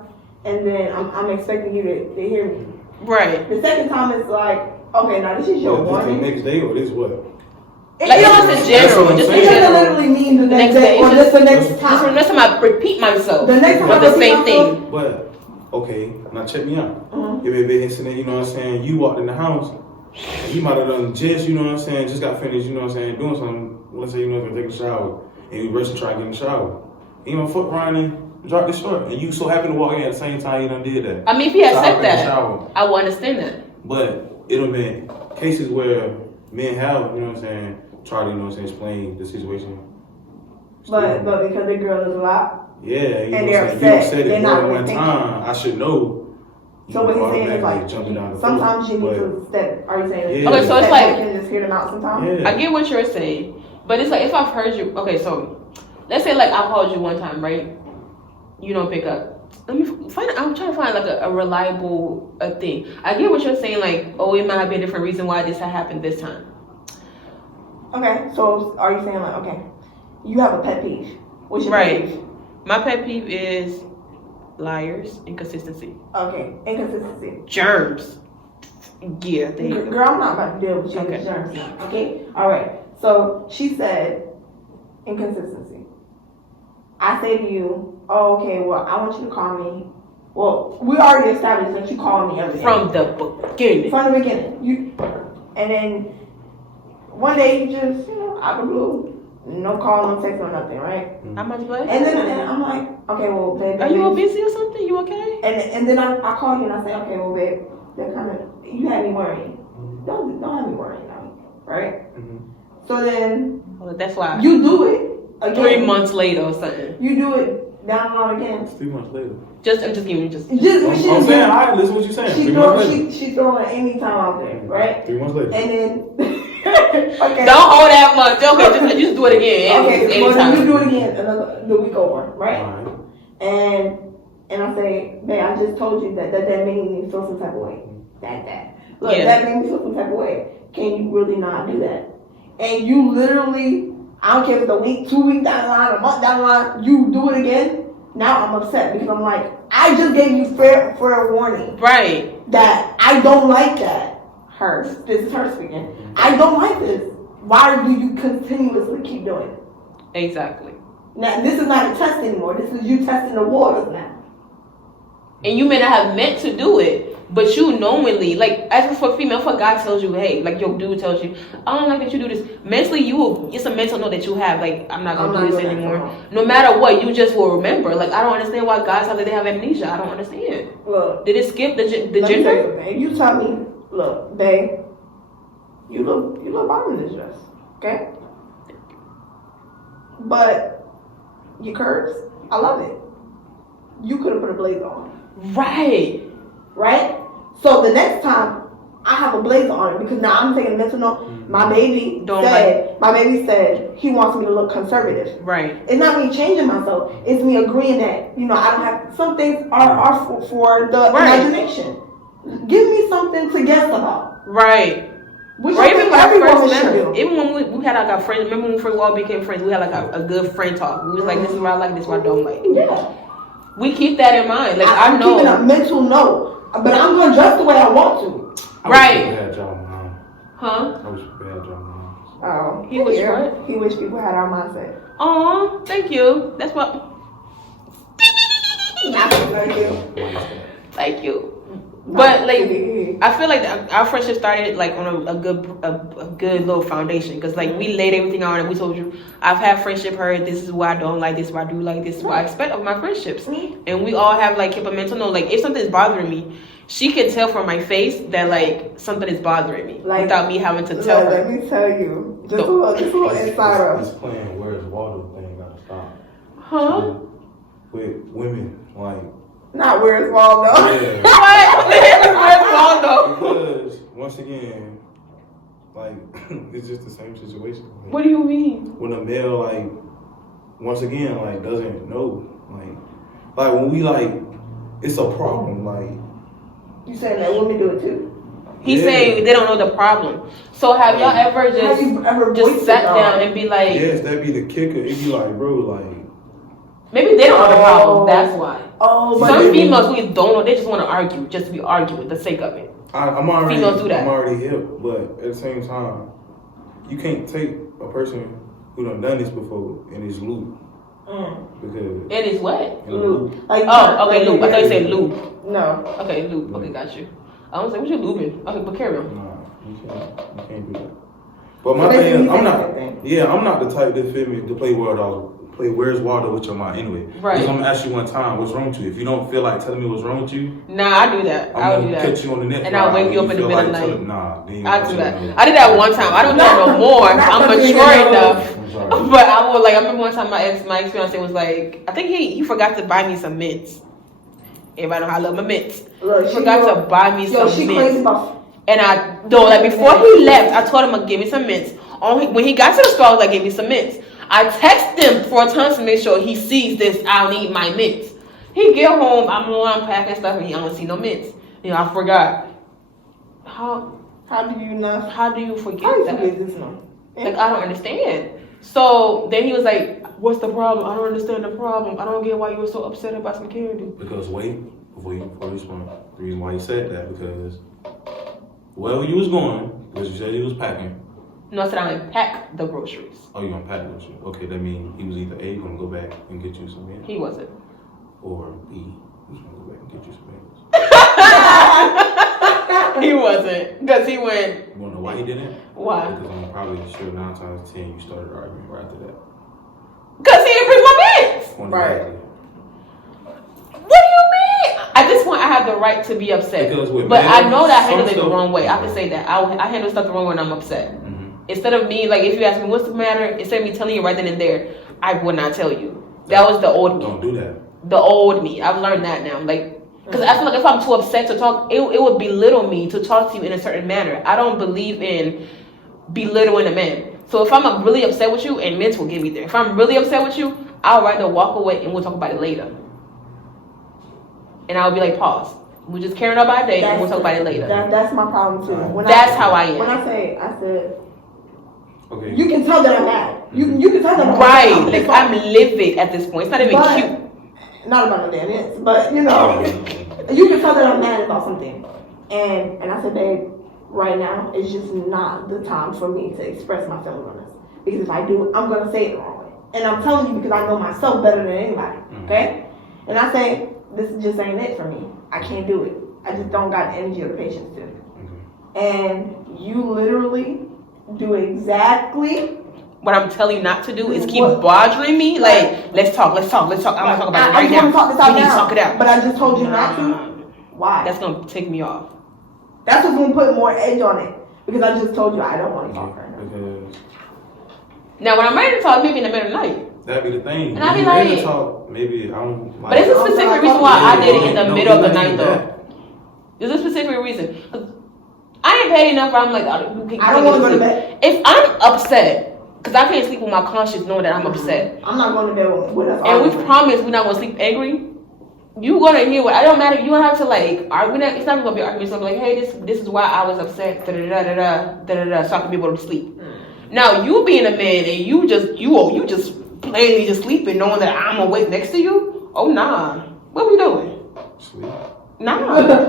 And then I'm expecting you to hear me. Right. The second time it's like, okay, now this is your This the warning. next day or this what? Like, just in general. That's Just what in It doesn't general. literally mean the next next day, day or it's just the just- next Just time. from next time I repeat myself. The next time But I the repeat same myself- thing. But okay, now check me out. Mhm. It may be an incident, you know what I'm saying? You walked in the house, and you might have done just, you know what I'm saying, just got finished, you know what I'm saying, doing something. Let's say you know taking a shower, and you rush to try to get in the shower. You know, fuck around and drop the short, and you so happy to walk in at the same time you done did that. I mean, if he had So I said take a that, shower. I would understand that. But it'll be cases where men have, you know what I'm saying, try to, you know what I'm saying, explain the situation. But because the girl is a lot. Yeah, you And know they're what I'm saying? You upset. don't said They're it not more than really one thinking. time. I should know. So what he's saying is like, automatically jumping down the sometimes you need but- to step. Are you saying? Yeah. Okay, so it's step like- back and just hear them out sometimes. Yeah. I get what you're saying, but it's like if I've heard you. Okay, so let's say like I called you one time, right? You don't pick up. Let me find. I'm trying to find like a reliable thing. I get what you're saying. Like, oh, it might have been a different reason why this had happened this time. Okay, so are you saying like, okay, you have a pet peeve? What's your Right. pet peeve? My pet peeve is liars, inconsistency, Okay, inconsistency. germs. Yeah, there you go. Girl, I'm not about to deal with you Okay. with germs now. Okay, all right. So she said inconsistency. I say to you, oh, okay, well, I want you to call me. Well, we already established that you call me every day. From the beginning. From the beginning. And then one day you just, out of the blue, no call, no text, no nothing, right? How much blood? And then I'm like, okay, well, babe. Are you all busy or something? You okay? And then I call you and I say, okay, well, babe, you had me worrying. Don't have me worrying now, right? Mhm. So then Well, that's why. you do it again. 3 months later or something. You do it down and out again. 3 months later. I'm just giving you just. Just I'm when saying, all right, listen what you're saying. 3 months later. she throwing any time out there, right? 3 months later. And then okay. Don't hold that much. Okay, just do it again. Okay, so then Anytime. you do it again the week over, right? Alright. And I say, babe, I just told you that made me feel some type of way. That. Look, Yeah. that made me feel some type of way. Can you really not do that? And you literally, I don't care if it's a week, 2 weeks down the line, a month down the line, you do it again. Now I'm upset because I'm like, I just gave you fair warning Right. that I don't like that. This is her speaking. I don't like this. Why do you continuously keep doing it? Exactly. Now, this is not a test anymore. This is you testing the waters now. And you may not have meant to do it, but you knowingly, like, as for female, if a guy tells you, hey, like your dude tells you, I don't like that you do this, mentally it's a mental note that you have, like, I'm not gonna do this anymore. No matter what, you just will remember. Like, I don't understand why guys have amnesia. I don't understand. Look, Did it skip the let me tell gender? you something. You tell me, look, babe, you look bomb in this dress, okay? But your curves, I love it. You could have put a blazer on. Right. Right? So the next time I have a blazer on because now I'm taking a mental note. My baby said he wants me to look conservative. Right. It's not me changing myself. It's me agreeing that, I don't have some things are for the imagination. Give me something to guess about. Right. Which Or I even think when I every first woman met should him, do. even when we had like a friend, remember when we first all became friends, we had like a good friend talk. We was like, this is what I like, this is what I don't like. Yeah. We keep that in mind. Like, I'm I know. keeping a mental note, but I'm going to dress the way I want to. Right. I wish people had y'all mom. Huh? I wish people had y'all mom. Oh, He wish yeah. what? He wish people had our mindset. Aw, thank you. That's what. Thank you. But like, I feel like our friendship started like on a good little foundation because like we laid everything out and we told you I've had friendship heard this is what I don't like, this is what I do like, this is what I expect of my friendships, and we all have like kept a mental note. Like if something is bothering me, she can tell from my face that like something is bothering me without me having to tell her. Let me tell you, just a little insider. This playing Where's Waldo thing gotta stop. Huh? With women, like. Not Where's Waldo. Yeah. What? Where's Waldo? Because once again, like it's just the same situation. Like, What do you mean? when a male like once again like doesn't know like when we like it's a problem like You saying that women do it too? He's Yeah. saying they don't know the problem. So have y'all ever Have you ever just voiced sat it, though? down and be like, yes, that'd be the kicker. It'd be like, bro, like maybe they don't know the problem. That's why. Oh, but Some females we don't know. They just want to argue, just to be arguing, the sake of it. I'm already Females do that. I'm already hip, but at the same time, you can't take a person who done this before in his loop because It is what? in a loop. Like, Oh, okay, loop. I thought you said loop. No. Okay, loop. Okay, got you. I was like, what you looping? Okay, but carry on. Nah, you can't do that. But my So thing is, basically I'm the not. same thing. Yeah, I'm not the type that feel me to play Where's Waldo with your mind anyway. Right. I'm gonna ask you one time, what's wrong with you? If you don't feel like telling me what's wrong with you, Nah, I do that. I I'm would do gonna that. catch you on the next And I'll ride wake you when up in the feel middle of like the telling- night. Nah, then you I gotta do tell that. me. I did that one time. I don't do that no more. I'm Not mature something you know. enough. sorry. But I would like. I remember one time my ex-fiance was like, I think he forgot to buy me some mints. Everybody know how I love my mints. Look, He forgot to buy me some she mints. crazy about. And I though like before he left, I told him to give me some mints. When he got to the store, I was like, give me some mints. I text him 4 times to make sure he sees this. I need my mints. He get home, I'm unpacking stuff, and he don't see no mints. You know, I forgot. How do you not? How do you forget How do you that? forget this one? Like, I don't understand. So then he was like, what's the problem? I don't understand the problem. I don't get why you were so upset about some candy. Because before you respond, the reason why you said that, because wherever you was going, because you said you was packing. No, I said I didn't pack the groceries. Oh, you gonna pack the groceries. Okay, that means he was either A, gonna go back and get you some mints, He wasn't. or B, he's gonna go back and get you some mints. He wasn't. Because he went, You wanna know why he didn't? why? Because I'm probably sure 9 times 10 you started arguing right after that. Because he didn't bring my mints. Right. What do you mean? At this point, I have the right to be upset. Because with But men, I know that I handled it some the wrong way. I stuff- can say that. I handle stuff the wrong way when I'm upset. Mm-hmm. Instead of me, like, if you ask me what's the matter, instead of me telling you right then and there, I would not tell you. That was the old me. Don't do that. The old me. I've learned that now. Like, because I feel like if I'm too upset to talk, it would belittle me to talk to you in a certain manner. I don't believe in belittling a man. So if I'm really upset with you, and Mints will get me there. If I'm really upset with you, I'll rather walk away and we'll talk about it later. And I'll be like, pause. We're just carrying on by day and we'll talk about it later. That's my problem too. That's how I am. When I said, Okay. you can tell that I'm mad. You can tell that I'm Right. mad. Like, I'm livid at this point. It's not even But- cute. Not about no damn ants, but you know, you can tell that I'm mad about something. And I said, babe, right now it's just not the time for me to express my feelings on this. Because if I do, I'm gonna say it the wrong way. And I'm telling you because I know myself better than anybody. Okay? And I say, this just ain't it for me. I can't do it. I just don't got the energy or the patience to. And you literally do exactly What I'm telling you not to do is keep What? bothering me. Like, let's talk. I'm gonna talk about it right now. Talk this out We need to now, talk it out. But I just told you not to. Why? That's gonna take me off. That's what's gonna put more edge on it. Because I just told you I don't want to talk right now. Because Now, when I'm ready to talk, maybe in the middle of the night. that'd be the thing. And I'd be When you ready to like- talk, maybe I don't. Like, But it's a specific reason why I did it in the No, middle of the it's not night, even though. that. There's a specific reason. I ain't paid enough. Where I'm like, I don't want to go to bed. If I'm upset, because I can't sleep with my conscience knowing that I'm upset, I'm not going to bed with us. and we arguing. promise we're not gonna sleep angry, you gonna hear what. I don't matter. You don't have to like argue. It's not even gonna be argument. It's gonna be like, hey, this is why I was upset. Da da da da da da da. So I can be able to sleep. Now you being a man and you just plainly just sleeping, knowing that I'm awake next to you. Oh nah, what we doing? Sleep. Nah,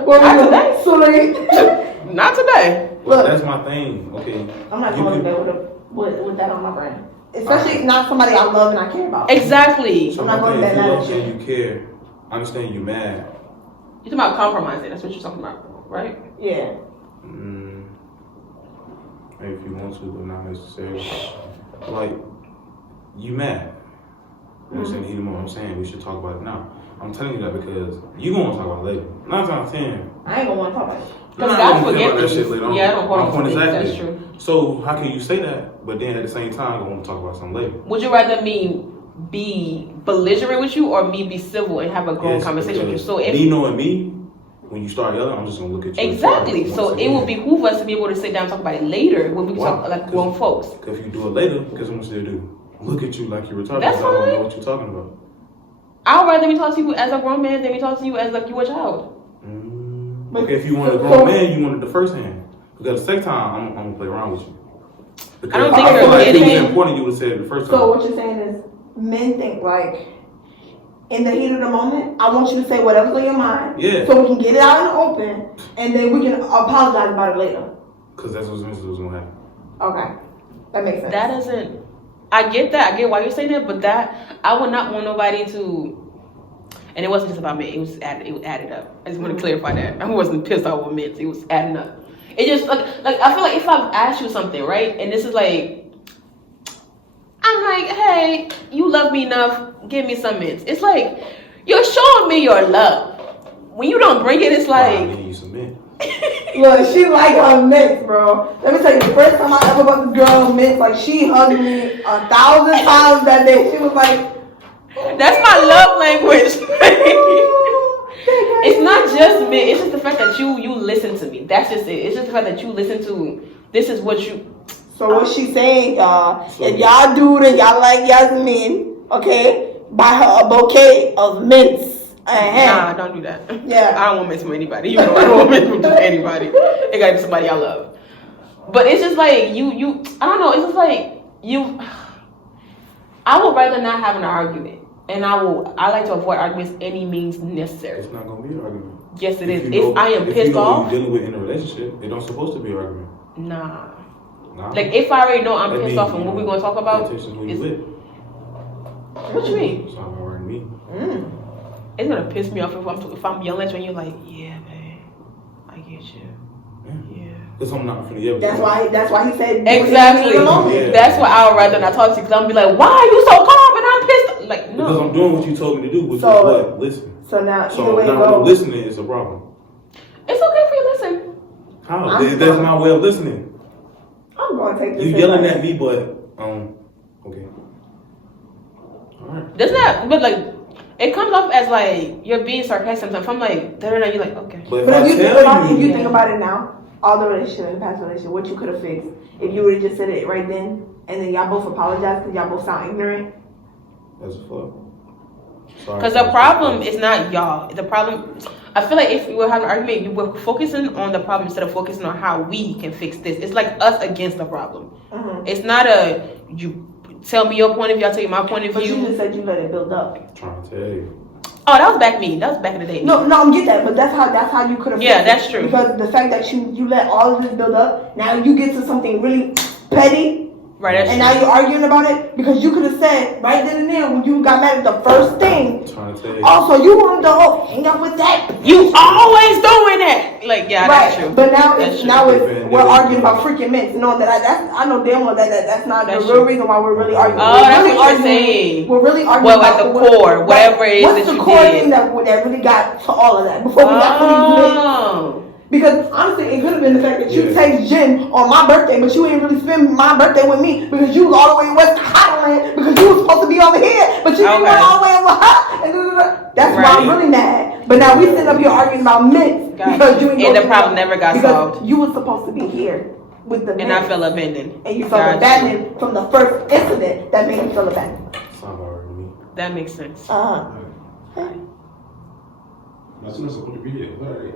What not are you today. doing? Not today. Well, Look. that's my thing. Okay. I'm not You going to can- bed with that on my brain. Especially not somebody I love and I care about. Exactly. So I'm my not going thing, to if bed you mad love at me you. and you care, I understand you mad. You're talking about compromising. That's what you're talking about, right? Yeah. Maybe if you want to, but not necessarily. Like, you mad. You understand the heat of the moment. I'm saying we should talk about it now. I'm telling you that because you gonna talk about it later. 9 times 10. I ain't going to want to talk about it. Because You're not God gonna forget care about that things. shit later on. Yeah, I don't My want point to is think exactly. that's true. So how can you say that, but then at the same time you want to talk about something later? Would you rather me be belligerent with you or me be civil and have a grown Yes, conversation with you? because So if me knowing me, when you start yelling, I'm just gonna look at you. exactly, so it would behoove us to be able to sit down and talk about it later when we Why? talk like grown folks. Because if you do it later, guess what I'm gonna still do? Look at you like you're retarded. That's because I don't fine. know what you're talking about. I'd rather me talk to you as a grown man than me talk to you as like you a child. Okay, if you wanted a grown man, you wanted the first hand. Because the second time, I'm gonna play around with you. Because I don't think feel you're like it getting was it. important you would have said it the first time. So what you're saying is men think like in the heat of the moment, I want you to say whatever's on your mind. Yeah. So we can get it out in the open and then we can apologize about it later. Because that's what's gonna happen. Okay. That makes sense. That doesn't. I get that. I get why you're saying that, but that I would not want nobody to. And it wasn't just about me. It was added up. I just want to clarify that. I wasn't pissed off with mints. It was adding up. It just like I feel like if I've asked you something, right, and this is like, I'm like, hey, you love me enough, give me some mints. It's like you're showing me your love. When you don't bring it, it's I'm like getting you some men. Look, she like her mints, bro. Let me tell you, the first time I ever bought this girl mints, like she hugged me 1,000 times that day. She was like, That's my love language. It's not just me. It's just the fact that you listen to me. That's just it. It's just the fact that you listen to. This is what you. so what she saying, y'all? If y'all do and y'all like Yasmin, okay, buy her a bouquet of mints. Nah, don't do that. Yeah. I don't want mints from anybody. You know, I don't want mints from just anybody. It gotta be somebody I love. But it's just like you. I don't know. It's just like you. I would rather not have an argument. And I like to avoid arguments any means necessary. It's not gonna be an argument. Yes, it is. You know, If I am if pissed you know what off, you're dealing with in a relationship, it don't supposed to be an argument. nah. Nah. Like if I already know I'm That pissed means, off and you what we know, gonna talk about, pay attention to who is, you with. what you mean? It's not gonna work me. It's gonna piss me off if I'm yelling at you and you're like, yeah, babe, I get you. Yeah. Because I'm not finna yell. That's why he said Exactly. do it in the moment. Yeah. That's why I would rather not talk to you because I'm gonna be like, why are you so calm and I'm pissed? Like, no. Because I'm doing what you told me to do, which So- is what? Listen. So now, either So way it now when goes, listening is a problem. It's okay for you to listen. How? I'm That's sorry. my way of listening. I'm going to take this. You yelling at me, but okay. All right. That's not, but like, it comes off as like you're being sarcastic. Sometimes if I'm like, da-da-da, you're like, okay. But if But I if you, tell if you you, think about it now, all the relationship in the past relationship, what you could have fixed if you would have just said it right then, and then y'all both apologize because y'all both sound ignorant. that's fuck. Sorry. Because the problem is not y'all. The problem, I feel like if we were having an argument, you were focusing on the problem instead of focusing on how we can fix this. It's like us against the problem. Mm-hmm. It's not a you tell me your point of view, I tell you my point of But you view. just said you let it build up. I'm trying to tell you. Oh, that was back me. That was back in the day. No, I get that, but that's how you could have. Yeah, fixed that's it. true. Because the fact that you let all of this build up, now you get to something really petty, Right, that's and true. now you're arguing about it because you could have said right then and there when you got mad at the first thing. I'm trying to tell you. Also, you wanted to hang out with that. You always doing that. Like, yeah, that's Right, true. but now That's it's true. now it's Different- we're different- arguing about freaking mints. No, I know damn well that's not That's the real true. reason why we're really arguing. Oh, we're that's really what you're saying. We're really arguing Well, about at the core, whatever it is what's that the you core did. thing that really got to all of that before we got to these mints. Oh. Because honestly, it could have been the fact that you Yeah. text Jen on my birthday, but you ain't really spend my birthday with me because you was all the way in West Highland because you was supposed to be over here, but you didn't Okay. go all the way over her. And that's why I'm Right. really mad. But now we sitting up here arguing about mints Gotcha. because you ain't And go the to problem never got because solved. You was supposed to be here with the And I mints. felt abandoned. And you felt Gotcha. abandoned from the first incident that made you feel abandoned. It's not about working me. That makes sense. That's not supposed to be here. What are they?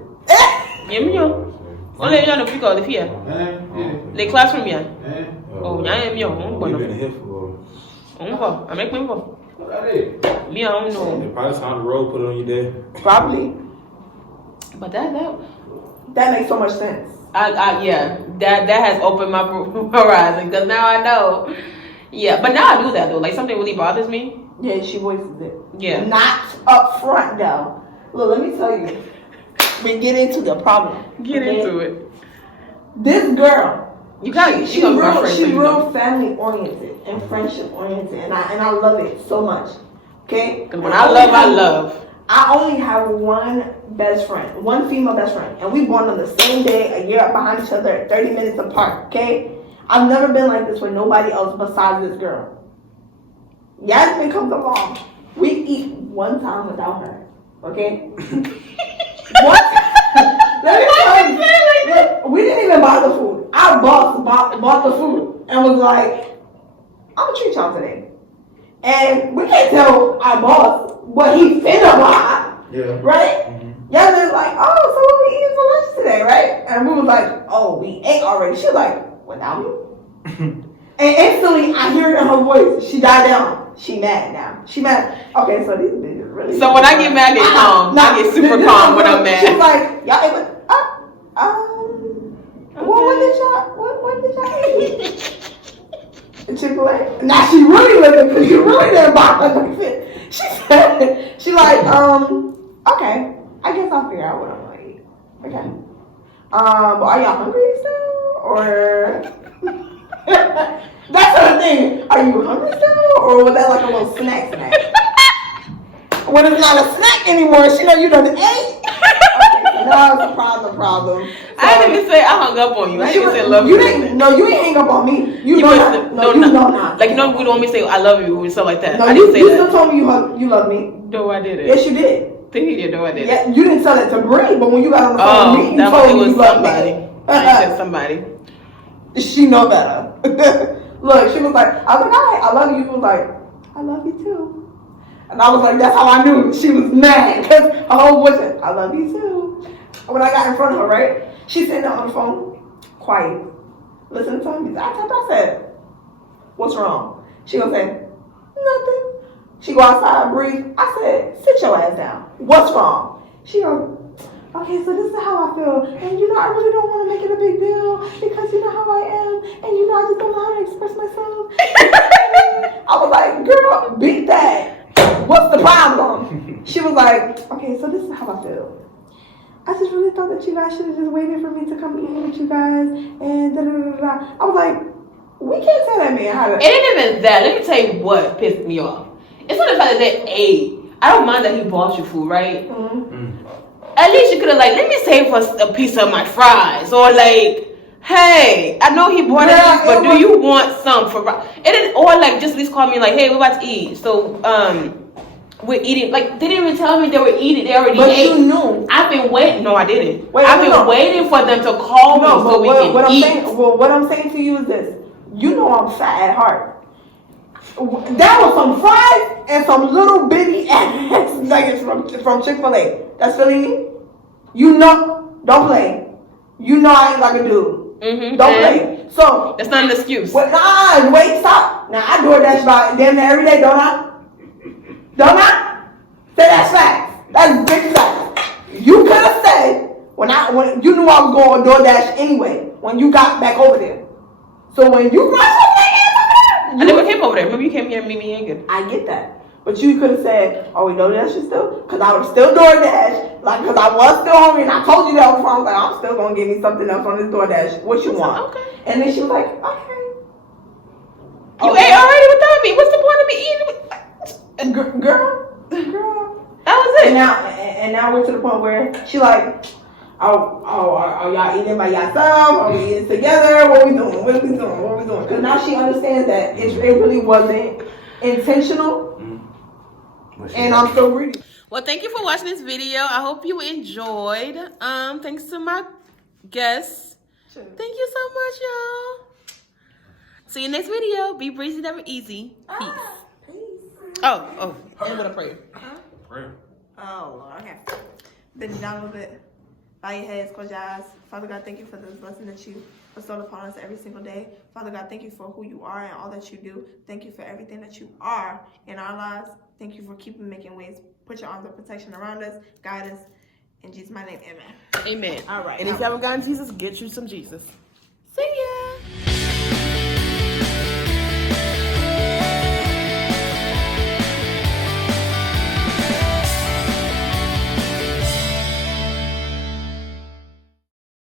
Yeah, me yo. Only you know pick up here. The classroom yeah. Oh, yeah, I'm young. We've been here for. I make me go. What are they? Me, I don't know. If I time the road, put it on your day. Probably. But that That makes so much sense. yeah, that has opened my horizon because now I know. Yeah, but now I do that though. Like something really bothers me. Yeah, she voices it. Yeah. Not up front though. Look, let me tell you. We get into the problem. Get okay? into it. This girl, You got she's real family oriented and friendship oriented, and I love it so much. Okay. Because when I love. I only have one best friend, one female best friend, and we born on the same day, a year behind each other, 30 minutes apart, okay? I've never been like this with nobody else besides this girl. Yasmin comes along. We eat one time without her, okay? What? Let me tell you, look, we didn't even buy the food. Our boss bought the food and was like, I'm gonna treat y'all today. And we can't tell our boss what he finna buy, Yeah. right? Yasmin's like, oh, so what we eating for lunch today, right? And we was like, oh, we ate already. She was like, without me? And instantly, I hear it in her voice. She died down. She mad now. She mad. Okay, so these bitches really. So when I get mad, I get calm. I get super calm when I'm mad. She's like, y'all able? What did y'all eat? Chick-fil-A. Now she really living because she really didn't buy her like shit. She said, she like, okay, I guess I'll figure out what I'm gonna eat. Okay. But are y'all hungry still? Or that's her thing. Are you hungry still? Or was that like a little snack? When it's not a snack anymore, she know you done ate. Okay, No, it's a problem. I didn't even say I hung up on you. I She didn't was- say love you you. didn't. No, you ain't hang up on me. You You know must- not. no, No, you not- know not. Like, you know, we don't want me to say I love you and stuff like that. No, I you didn't say still that. told me you love me. No, I didn't. Yes, you did. Think you did. No, I didn't. Yeah, you didn't tell it to Bree, but when you got on the phone Oh, with me, you that told it me was you love somebody. me. I said somebody. She know better. Look, she was like, I was like, all right, I love you. She was like, I love you too. And I was like, that's how I knew she was mad, because her whole voice said, I love you too. When I got in front of her, right, she sitting there on the phone, quiet, listening to me. I said, what's wrong? She gonna say, nothing. She go outside, breathe. I said, sit your ass down. What's wrong? She goes, okay, so this is how I feel. And I really don't want to make it a big deal because you know how I am. And I just don't know how to express myself. I was like, girl, beat that. What's the problem? She was like, okay, so this is how I feel. I just really thought that you guys should have just waited for me to come eat with you guys. And da-da-da-da-da. I was like, we can't tell that man how to. It ain't even that. Let me tell you what pissed me off. It's not the fact that they ate. I don't mind that he bought you food, right? Mm-hmm. At least you could have like, let me save us a piece of my fries, or like, hey, I know he bought Yeah, it, but it do was- you want some for? It didn't, or like just at least call me like, hey, we're about to eat. So we're eating. Like they didn't even tell me they were eating. They already But ate. you knew. I've been waiting. No, I didn't. Wait, I've no, been no. waiting for them to call me No, so but we what can I'm eat. saying, what I'm saying to you is this: you know I'm fat at heart. That was some fries and some little bitty ass nuggets from Chick-fil-A. That's filling me. You know, don't play. You know I ain't like a dude. Mm-hmm. Don't play. So That's not an excuse. wait, stop. Now I DoorDash about damn near every day, don't I? Don't I? Say that's facts. That's big facts. You could have said when you knew I was going DoorDash anyway when you got back over there. So when you brought your ass over I there, never came over there. Remember you came here and meet me again. I get that. But you could have said, "Oh, we DoorDash you still?" Because I was still DoorDash, like because I was still hungry, and I told you that on the phone. I was like, "I'm still gonna give me something else on this DoorDash. What you want?" Okay. And then she was like, "Okay." You ate already without me. What's the point of me eating? Girl. That was And it. now we're to the point where she like, "Oh, are y'all eating by yourself? Are we eating together? What we doing? What we doing?" Because now she understands that it really wasn't intentional, and I'm so greedy. Well, thank you for watching this video. I hope you enjoyed. Thanks to my guests. Thank you so much, y'all. See you next video. Be breezy, never easy. Peace. Peace. Oh, and with a prayer. Prayer. Oh, Lord. Okay. Bend down a little bit. Bow your heads, close your eyes. Father God, thank you for this blessing that you bestow upon us every single day. Father God, thank you for who you are and all that you do. Thank you for everything that you are in our lives. Thank you for keeping making ways. Put your arms of protection around us. Guide us. In Jesus' my name, amen. Amen. All right. And if you haven't gotten Jesus, get you some Jesus.